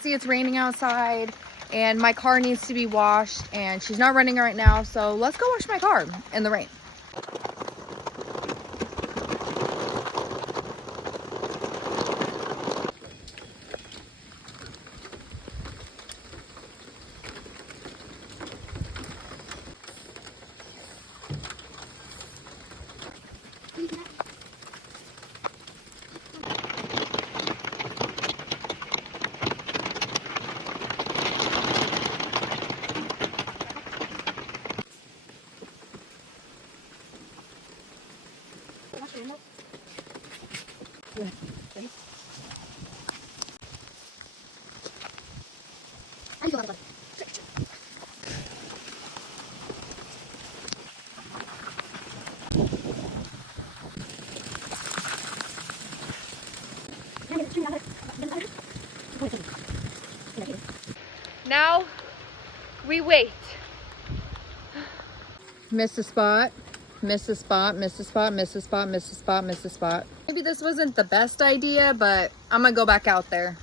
see it's raining outside and my car needs to be washed and she's not running right now. So let's go wash my car in the rain. Now we wait. Miss a spot, miss a spot, miss a spot, miss a spot, miss a spot, miss a spot. Maybe this wasn't the best idea, but I'm gonna go back out there.